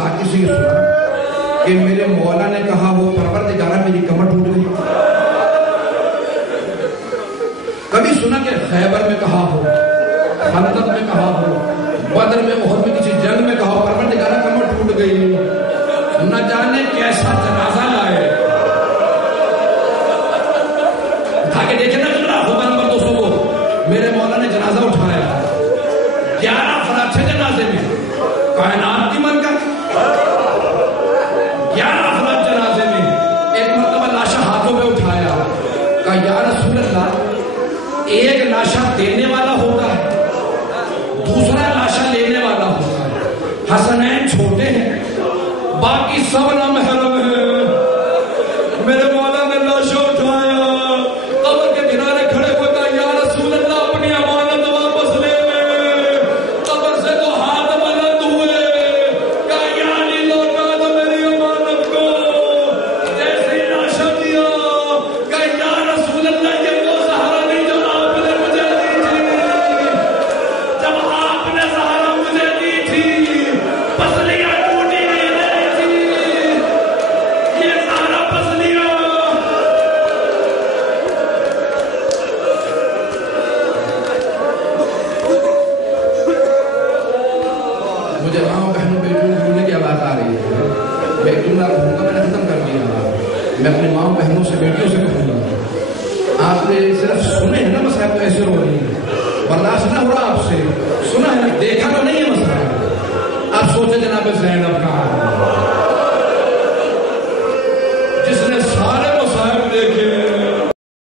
साकी से सुना कि मेरे मौला ने कहा वो परवरदिगारा मेरी कमर टूट गई। कभी सुना कि खैबर में कहा हो, खंदक में कहा हो, बदर में, ओहद में, किसी जंग में कहा हो परवरदिगारा कमर टूट गई। न जाने कैसा जनाजा लाए, उठा के देखे ना होगा नंबर 200 को मेरे मौला ने जनाजा उठाया। 11 अफराद थे जनाजे में, कायनात की मनकर 11 अफराद जनाजे में। एक मरतबा लाशा हाथों में उठाया, कहा या रसूल अल्लाह, एक लाशा देने वाला होता है, दूसरा लाशा लेने वाला होता है। हसनैन छोटे हैं, बाकी सब ना महरम है। मेरे मौला ने लाशा उठाया, कब्र के किनारे खड़े हुए कहा या रसूल अल्लाह, अपनी अमानत वापस ले ले। कब्र से तो हाथ बुलंद हुए, कहा या नहीं लौटा दो मेरी अमानत को। जैसे ही लाशा दिया, कहा या रसूल अल्लाह, ये वो सहारा नहीं जो आपने मुझे दी थी। जब आपने सहारा मुझे दी थी, पसलियां टूटी नहीं रही थी, ये सहारा पसलियां। मुझे माँ बहनों बेटियों ढूंढने की आवाज आ रही है। मैं एक जुमला कहूँगा, मैंने खत्म कर दिया। मैं अपनी माँ बहनों से, बेटियों से कहूँगा, आपने सिर्फ सुने हैं ना मसला, तो ऐसे हो रही है, बर्दाश्त ना हो रहा आपसे। सुना है ना, देखा तो नहीं है मसला। आप सोचे जनाब ज़ैनब